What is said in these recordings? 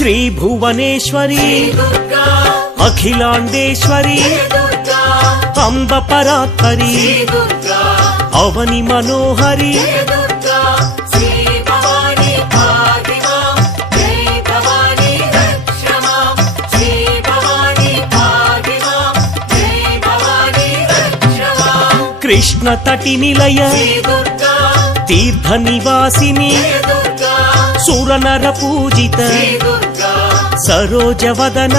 శ్రీ భువనేశ్వరి అఖిలాండేశ్వరి అంబ పరాత్పరి అవని మనోహరి కృష్ణ తటి నిలయ తీర్థ నివాసిని సురనర పూజిత సరోజవదన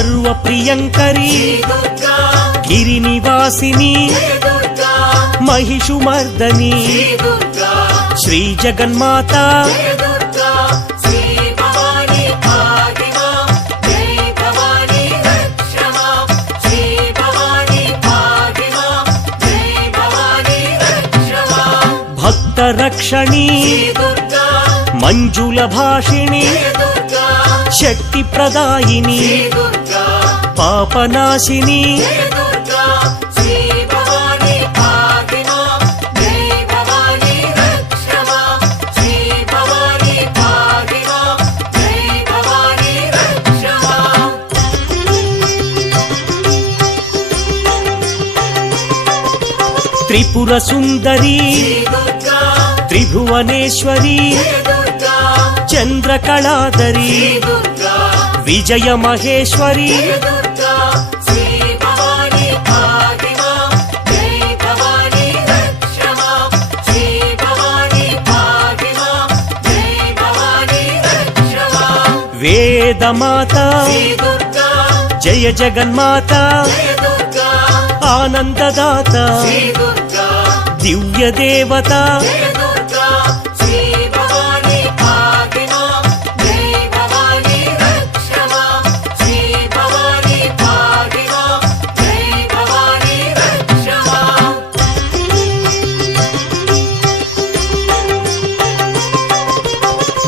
సర్వప్రియంకరి గిరినివాసిని महिषुमर्दनी श्री जगन्माता भक्त रक्षणी मंजुल भाषिणी शक्ति प्रदायिनी पापनाशिनी त्रिपुर सुंदरी त्रिभुवनेश्वरी चंद्रकलाधरी विजय महेश्वरी वेदमाता जय जगन्माता आनंददाता दिव्य देवता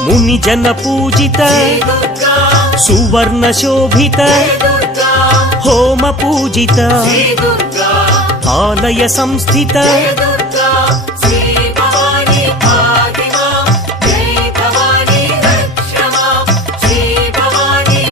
मुनि जन पूजित सुवर्ण शोभित होम पूजित आलय संस्थित